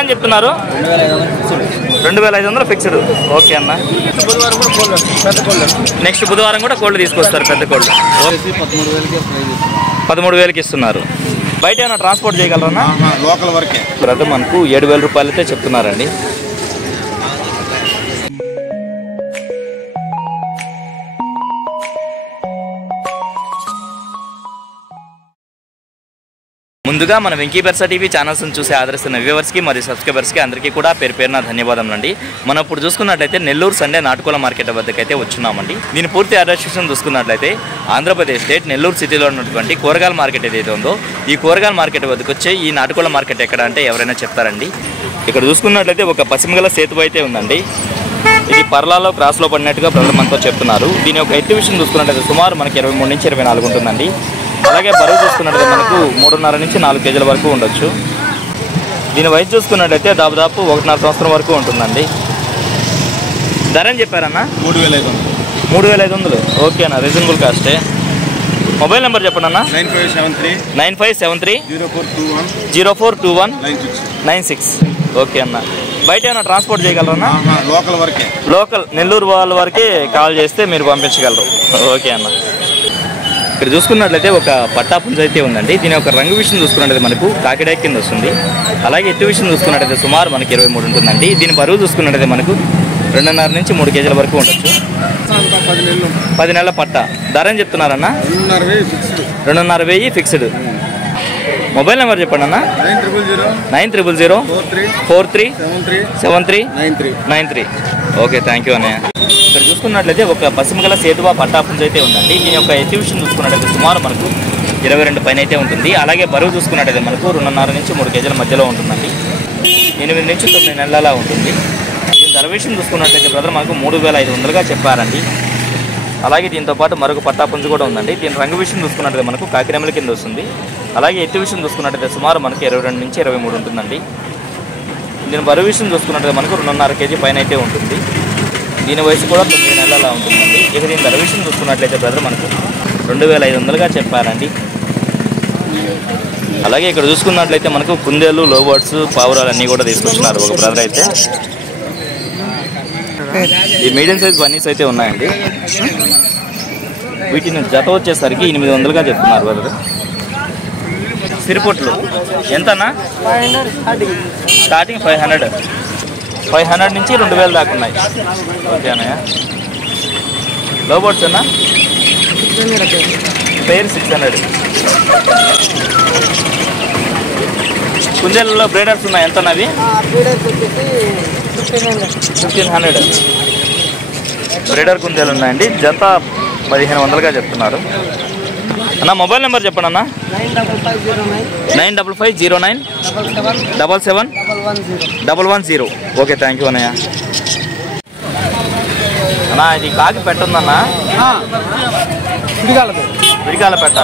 అని చెప్తున్నారు? 2500 fixed. Okay అన్న. నెక్స్ట్ బుధవారం కూడా కోళ్ళు తీసుకొస్తారు, పెద్ద కోళ్ళు. 13,000కి ఇస్తున్నారు. బయట ఏమైనా ట్రాన్స్పోర్ట్ చేయగలరా? లోకల్ వరకే బ్రదర్ మనకు 7,000 రూపాయలు అయితే చెప్తున్నారండి. ముందుగా మన వెంకీ బెర్సా టీవీ ఛానల్స్ని చూసి ఆదరిస్తున్న వ్యూవర్స్కి మరియు సబ్స్క్రైబర్స్కి అందరికీ కూడా పేరు పేరున ధన్యవాదములు అండి. మనం ఇప్పుడు చూసుకున్నట్లయితే నెల్లూరు సండే నాటుకోళ్ల మార్కెట్ వద్దకైతే వచ్చున్నామండి. దీని పూర్తి అడ్రస్ చూసుకున్నట్లయితే ఆంధ్రప్రదేశ్ స్టేట్ నెల్లూరు సిటీలో ఉన్నటువంటి కూరగాయల మార్కెట్ ఏదైతే ఉందో ఈ కూరగాయల మార్కెట్ వద్దకు వచ్చే ఈ నాటుకోళ్ల మార్కెట్ ఎక్కడ అంటే ఎవరైనా చెప్తారండి. ఇక్కడ చూసుకున్నట్లయితే ఒక పశ్చిమగల సేతు అయితే ఉందండి. ఇది పర్లాలో క్రాస్లో పడినట్టుగా బ్రదర్ మనతో చెప్తున్నారు. దీని యొక్క ఎత్తు విషయం చూసుకున్నట్లయితే సుమారు మనకి 23 నుంచి 24 ఉంటుందండి. అలాగే బరువు చూసుకున్నట్లయితే మనకు 3.5 నుంచి 4 కేజీల వరకు ఉండొచ్చు. దీని వయసు చూసుకున్నట్లయితే దాదాపు 1.5 సంవత్సరం వరకు ఉంటుందండి. ధర అని చెప్పారన్నా? 3,500. ఓకే అన్న, రీజనబుల్ కాస్టే. మొబైల్ నెంబర్ చెప్పండి అన్న. 9573 0421 96. ఓకే అన్న. బయట ఏమైనా ట్రాన్స్పోర్ట్ చేయగలరన్నా? లోకల్ వరకే. లోకల్ నెల్లూరు వాళ్ళ వరకే కాల్ చేస్తే మీరు పంపించగలరు. ఓకే అన్న. ఇక్కడ చూసుకున్నట్లయితే ఒక పట్టా పుంజ అయితే ఉందండి. దీని యొక్క రంగు విషయం చూసుకున్నట్లయితే మనకు కాకిడాయ కింద వస్తుంది. అలాగే ఎత్తు విషయం చూసుకున్నట్లయితే సుమారు మనకి 23 ఉంటుందండి. దీని బరువు చూసుకున్నట్లయితే మనకు 2.5 నుంచి 3 కేజీల వరకు ఉండొచ్చు. 10 నెలల పట్ట. ధర అని చెప్తున్నారన్నా? 2,500 ఫిక్స్డ్. మొబైల్ నెంబర్ చెప్పండి అన్న. 9000 43 73 93. ఓకే, థ్యాంక్ యూ అన్నయ్య. ఇక్కడ చూసుకున్నట్లయితే ఒక పశ్చిమగల సేతువా పట్టాపుంజ అయితే ఉందండి. దీని యొక్క ఎగ్జిబిషన్ చూసుకున్నట్లయితే సుమారు మనకు 22 పైన అయితే ఉంటుంది. అలాగే బరువు చూసుకున్నట్లయితే మనకు 2.5 నుంచి 3 కేజీల మధ్యలో ఉంటుందండి. 8 నుంచి 9 నెలలా ఉంటుంది. దీని ధర విషయం చూసుకున్నట్లయితే బ్రదర్ మనకు 3,500గా చెప్పారండి. అలాగే దీంతో పాటు మరొక పట్టాపుంజ కూడా ఉందండి. దీని రంగు విషయం చూసుకున్నట్లయితే మనకు కాకిరెమ్మల కింద వస్తుంది. అలాగే ఎత్తు విషయం చూసుకున్నట్లయితే సుమారు మనకి 22 నుంచి 23 ఉంటుందండి. దీని బరువు విషయం చూసుకున్నట్లయితే మనకు 2.5 కేజీ పైన అయితే ఉంటుంది. దీని వయసు కూడా 9 నెలలా ఉంటుందండి. ఇక దీని ధర విషయం చూసుకున్నట్లయితే బ్రదర్ మనకు 2,500గా చెప్పారండి. అలాగే ఇక్కడ చూసుకున్నట్లయితే మనకు కుందేలు, లోబర్డ్స్, పావురాలు అన్నీ కూడా తీసుకొచ్చినారు ఒక బ్రదర్ అయితే. ఈ మీడియం సైజ్ బన్నీస్ అయితే ఉన్నాయండి. వీటిని జత వచ్చేసరికి 800గా చెప్తున్నారు బ్రదర్. సిరిపొట్లు ఎంతన్నా? స్టార్టింగ్ 500 నుంచి 2,000 దాకా ఉన్నాయి. ఓకే అన్నయ్య. లోబర్డ్స్ అన్నా? పేరు 600. కుందేళ్ళలో బ్రీడర్స్ ఉన్నాయి. ఎంత అవి? 1500. బ్రీడర్ కుందేలు ఉన్నాయండి. జత 1,500గా చెప్తున్నారు అన్న. మొబైల్ నెంబర్ చెప్పండి అన్న. 9550 77 110. ఓకే, థ్యాంక్ యూ అన్నయ్య. అన్న ఇది కాకి పెట్టందన్న? విడిగాల పెట్ట.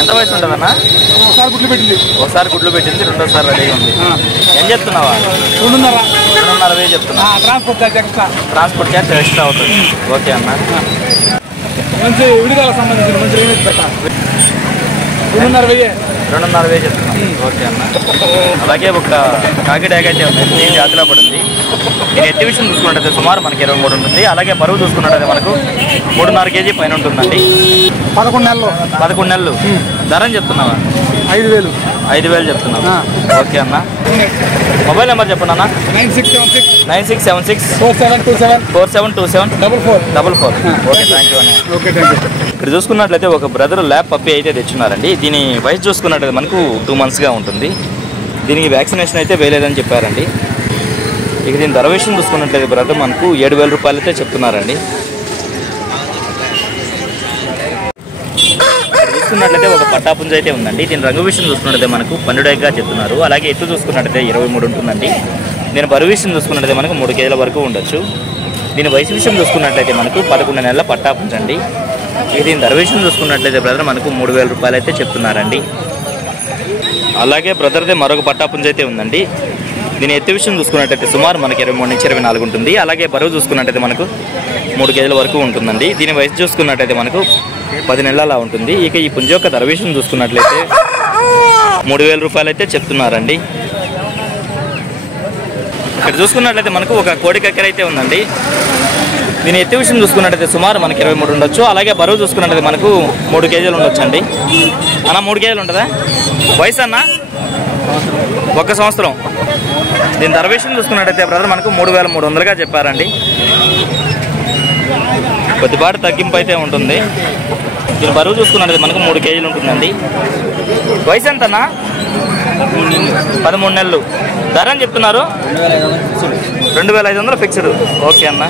ఎంత వయసు ఉంటుందన్న? ఒకసారి గుడ్లు పెట్టింది, రెండోసారి రెడీగా ఉంది. ఏం చెప్తున్నావా? 2,500 చెప్తున్నా. ట్రాన్స్పోర్ట్ ఛార్జ్ ఎక్స్ట్రా అవుతుంది. ఓకే అన్న. మంచి విడిగాల సంబంధించిన మంచి రేంజ్ పెట్ట 2,500 చెప్తున్నాం. ఓకే అన్న. అలాగే ఒక కాకిడాక అయితే ఉంది. దీని జాతిలో పడింది. దీని ఎత్తు విషయం చూసుకున్నట్టయితే సుమారు మనకి 23 ఉంటుంది. అలాగే బరువు చూసుకున్నట్టయితే మనకు 3.5 కేజీ పైన ఉంటుందండి. 11 నెలలు. ధర అని చెప్తున్నావా? 5,000 చెప్తున్నావు. ఓకే అన్న. మొబైల్ నెంబర్ చెప్పండి అన్న. 9676 4727 44. ఓకే, థ్యాంక్ యూ అన్న. ఇక్కడ చూసుకున్నట్లయితే ఒక బ్రదర్ ల్యాబ్ పప్పి అయితే తెచ్చున్నారండి. దీని వయసు చూసుకున్నట్లయితే మనకు 2 monthsగా ఉంటుంది. దీనికి వ్యాక్సినేషన్ అయితే వేయలేదని చెప్పారండి. ఇక దీని ధర విషయం చూసుకున్నట్లయితే బ్రదర్ మనకు 7,000 రూపాయలు అయితే చెప్తున్నారండి. చూసుకున్నట్లయితే ఒక పట్టాపుంజ అయితే ఉందండి. దీని రంగు విషయం చూసుకున్నట్లయితే మనకు 12గా చెప్తున్నారు. అలాగే ఎత్తు చూసుకున్నట్లయితే 23 ఉంటుందండి. దీని బరువు విషయం చూసుకున్నట్లయితే మనకు 3 కేజీల వరకు ఉండొచ్చు. దీని వయసు విషయం చూసుకున్నట్లయితే మనకు 11 నెలల పట్టాపుంజ అండి. ఇక దీని ధర విషయం చూసుకున్నట్లయితే బ్రదర్ మనకు 3,000 రూపాయలు అయితే చెప్తున్నారండి. అలాగే బ్రదర్దే మరొక పట్టాపుంజ అయితే ఉందండి. దీని ఎత్తు విషయం చూసుకున్నట్లయితే సుమారు మనకి 23 నుంచి 24 ఉంటుంది. అలాగే బరువు చూసుకున్నట్లయితే మనకు 3 కేజీల వరకు ఉంటుందండి. దీని వయసు చూసుకున్నట్లయితే మనకు 10 నెలల ఉంటుంది. ఇక ఈ పుంజ యొక్క ధర విషయం చూసుకున్నట్లయితే 3,000 రూపాయలు అయితే చెప్తున్నారండి. ఇక్కడ చూసుకున్నట్లయితే మనకు ఒక కోడి కక్కెర అయితే ఉందండి. దీని ఎత్తు విషయం చూసుకున్నట్లయితే సుమారు మనకి 23 ఉండొచ్చు. అలాగే బరువు చూసుకున్నట్లయితే మనకు 3 కేజీలు ఉండొచ్చు అండి. అన్న 3 కేజీలు ఉంటుందా? వయసు అన్న 1 సంవత్సరం. దీని ధర విషయం చూసుకున్నట్లయితే బ్రదర్ మనకు 3,300గా చెప్పారండి. కొద్దిపాటి తగ్గింపు అయితే ఉంటుంది. దీని బరువు చూసుకున్నట్లయితే మనకు 3 కేజీలు ఉంటుందండి. వయసు ఎంతన్నా? 13 నెలలు. ధర అని చెప్తున్నారు 2,500 ఫిక్స్డ్. ఓకే అన్న.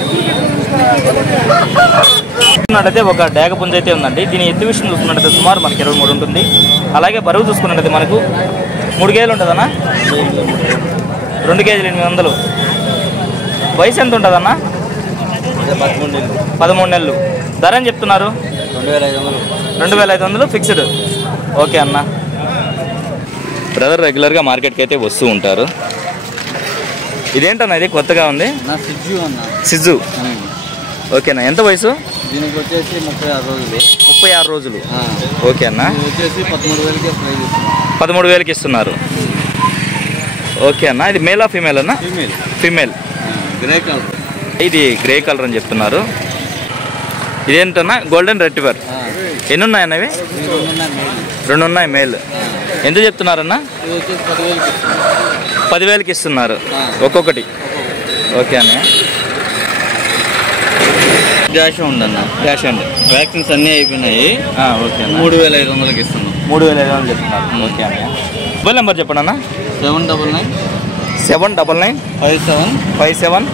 చూసుకున్నట్లయితే ఒక డేగ పుంజ అయితే ఉందండి. దీని ఎత్తు విషయం చూసుకున్నట్లయితే సుమారు మనకి 23 ఉంటుంది. అలాగే బరువు చూసుకున్నట్లయితే మనకు 3 కేజీలు ఉంటుందన్నా? 2 కేజీలు 800. వయసు ఎంత ఉంటుందన్నా? 13 నెలలు. ధర అని చెప్తున్నారు 2,500 ఫిక్స్డ్. ఓకే అన్న. బ్రదర్ రెగ్యులర్గా మార్కెట్కి అయితే వస్తూ ఉంటారు. ఇదేంటన్నా ఇది కొత్తగా ఉంది? సిజ్జు. ఓకేనా. ఎంత వయసు? దీనికి వచ్చేసి 36 రోజులు. ఓకే అన్న. వచ్చేసి 13,000కి ఇస్తున్నారు. ఓకే అన్న. ఇది మేలా ఫీమేల్ అన్న? ఫీమేల్. Grey colour. ఇది గ్రే కలర్ అని చెప్తున్నారు. ఇదేంటన్నా? Golden retriever. ఎన్ని ఉన్నాయన్న ఇవి? 2 ఉన్నాయి మేల్. ఎంత చెప్తున్నారన్నా? 10,000కి ఇస్తున్నారు ఒక్కొక్కటి. ఓకే అన్న. డాష్ ఉండన్న. క్యాష్ అండి. వ్యాక్సిన్స్ అన్నీ అయిపోయినాయి. ఓకే. 3,500కి ఇస్తున్నాం. 3,500 చెప్తున్నారు. ఓకే అన్న. మొబైల్ నెంబర్ చెప్పండి అన్న. 799 57 57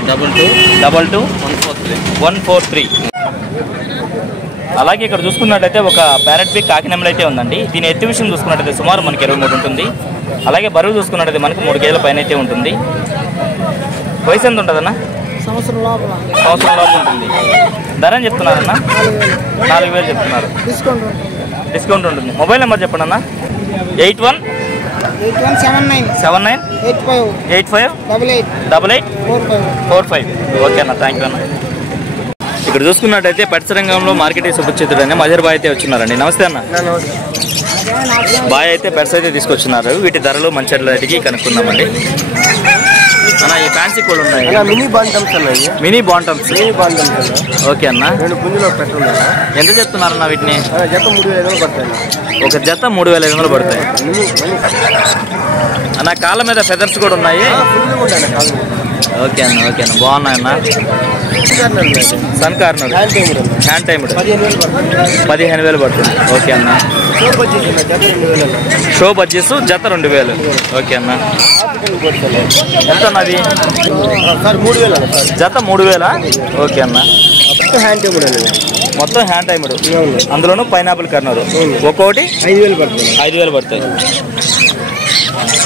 143. అలాగే ఇక్కడ చూసుకున్నట్లయితే ఒక ప్యారెట్ బిగ్ కాకినెమ్మలు అయితే ఉందండి. దీని ఎత్తు విషయం చూసుకున్నట్లయితే సుమారు మనకి 23 ఉంటుంది. అలాగే బరువు చూసుకున్నట్లయితే మనకి 3 కేజీల పైన అయితే ఉంటుంది. వయసు ఎంత ఉంటుందన్న? సంవత్సరం లోపల ఉంటుంది. ధర అని చెప్తున్నారన్న? 4,000 చెప్తున్నారు. డిస్కౌంట్ ఉంటుంది. మొబైల్ నెంబర్ చెప్పండి అన్న. 8179 85 8845. ఓకే అన్న. థ్యాంక్ యూ అన్న. ఇక్కడ చూసుకున్నట్టయితే పెట్స్ రంగంలో మార్కెట్ సుపరిచితుడు అని మజర్ బాయ్ అయితే వచ్చినారండి. నమస్తే అన్న. బాయ్ అయితే పెట్స్ అయితే తీసుకొచ్చినారు. వీటి ధరలు మంచి రేటుకి కనుక్కుందామండి. అన్న ఈ ఫ్యాన్సీ కోళ్ళు ఉన్నాయి. మినీ బాంటమ్స్. ఓకే అన్న. 2 పుంజులు పెట్టున్నా. ఎంత చెప్తున్నారన్న వీటిని? జత 3,500 పడతాయి. ఒక జత 3,500 పడతాయి అన్న. కాళ్ళ మీద ఫెదర్స్ కూడా ఉన్నాయి. ఓకే అన్న. ఓకే అన్న. బాగున్నాయన్న. సన్ కార్నర్ హ్యాండ్ టైమ్డ్ 15,000 పడుతుంది. ఓకే అన్న. షో బడ్జెస్ జత 2,000. ఓకే అన్న. ఎంత అన్నది? జత 3,000. ఓకే అన్న. మొత్తం హ్యాండ్ టైమ్డ్. అందులోనూ పైనాపిల్ కార్నర్. ఒక్కొక్కటి 5,000 పడుతుంది.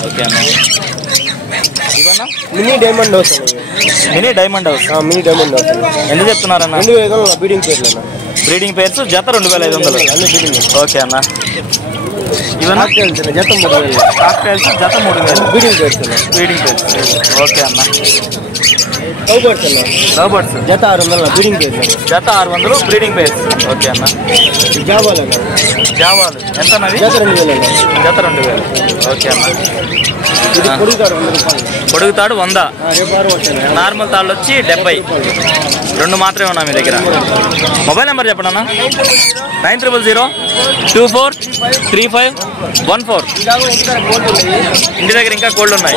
ఓకే అన్న. ఇవన్నా mini diamond house. Mini diamond house. ఎంత చెప్తున్నారన్న? బ్రీడింగ్ పేర్స్ జత 2,500. ఓకే అన్న. ఇవన్నా జత 3,000. కాక్టైల్స్ జత 3,000. Breeding pairs. ఓకే అన్న. లవ్ బర్డ్స్ జత 600. బ్రీడింగ్ పేర్స్ జత 600 బ్రీడింగ్ పేర్స్. ఓకే అన్న. జావాలు ఎంత అన్నది? జత 2,000. జత 2,000. ఓకే అన్న. ఇది పొడుగుతాడు 100 రూపాయలు. పొడుగు తాడు 100. రేపు వచ్చాను. నార్మల్ తాళ్ళు వచ్చి 70. 2 మాత్రమే ఉన్నా మీ దగ్గర. మొబైల్ నెంబర్ చెప్పండి అన్న. 9000243514. ఇంటి దగ్గర ఇంకా కోళ్ళు ఉన్నాయి.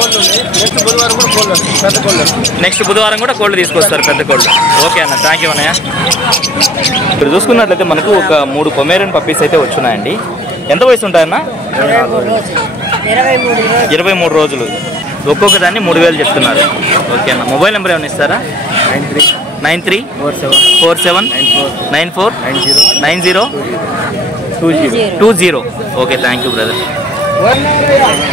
నెక్స్ట్ బుధవారం కూడా కోళ్ళు తీసుకొస్తారు, పెద్ద కోళ్ళు. ఓకే అన్న. థ్యాంక్ యూ అన్నయ్య. ఇక్కడ చూసుకున్నట్లయితే మనకు ఒక 3 పొమేరియన్ పప్పీస్ అయితే వచ్చున్నాయండి. ఎంత వయసు ఉంటాయన్న? 23 రోజులు. ఒక్కొక్క దాన్ని 3,000 చెప్తున్నారు. ఓకే అన్న. మొబైల్ నెంబర్ ఏమైనా ఇస్తారా? 934794909020. ఓకే. Thank you brother.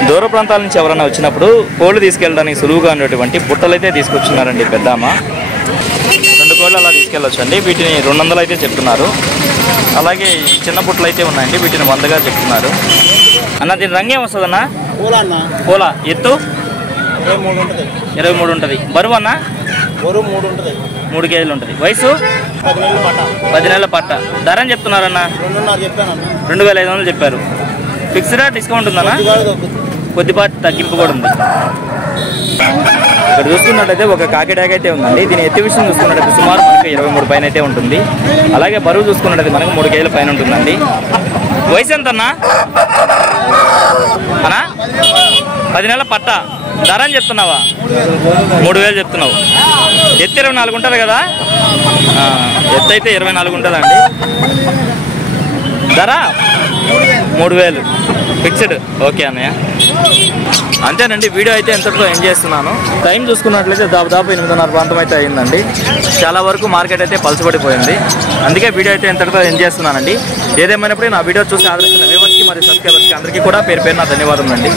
దూర ప్రాంతాల నుంచి ఎవరైనా వచ్చినప్పుడు కోళ్ళు తీసుకెళ్ళడానికి సులువుగా ఉన్నటువంటి బుట్టలు అయితే తీసుకొచ్చున్నారండి పెద్దమ్మ. 2 కోళ్ళు అలా తీసుకెళ్ళొచ్చు అండి. వీటిని 200 అయితే చెప్తున్నారు. అలాగే చిన్న బుట్టలు అయితే ఉన్నాయండి. వీటిని 100గా చెప్తున్నారు అన్న. దీని రంగు ఏమొస్తుందన్నా? కోలా. ఎత్తు 23 ఉంటుంది. బరువు అన్న? 3 కేజీలు ఉంటుంది. వయసు 10 నెలల పట్ట. ధర అని చెప్తున్నారన్న? 2,500 చెప్పారు. ఫిక్స్డా డిస్కౌంట్ ఉందన్నా? కొద్దిపాటి తగ్గింపు కూడా ఉంది. ఇక్కడ చూసుకున్నట్లయితే ఒక కాకిడాక అయితే ఉందండి. దీని ఎత్తు విషయం చూసుకున్నట్లయితే సుమారు మనకు 23 పైన అయితే ఉంటుంది. అలాగే బరువు చూసుకున్నట్లయితే మనకు 3 కేజీల పైన ఉంటుందండి. వయసు ఎంత అన్నా? 10 నెలల పట్ట. ధర అని చెప్తున్నావా? 3,000 చెప్తున్నావు. ఎత్తు 24 ఉంటుంది కదా? ఎత్తు అయితే 24 ఉంటుందండి. ధర 3,000 ఫిక్స్డ్. ఓకే అన్నయ్య, అంతేనండి. వీడియో అయితే ఎంతటితో ఎండ్ చేస్తున్నాను. టైం చూసుకున్నట్లయితే దాదాపు 8:30 ప్రాంతం అయితే అయిందండి. చాలా వరకు మార్కెట్ అయితే పలచబడిపోయింది. అందుకే వీడియో అయితే ఎంతటితో ఎండ్ చేస్తున్నానండి. ఏదేమైనప్పుడు నా వీడియో చూసి ఆదరిస్తున్న వ్యూవర్స్కి మరియు సబ్స్క్రైబర్స్కి అందరికీ కూడా పేరు పేరున ధన్యవాదములండి.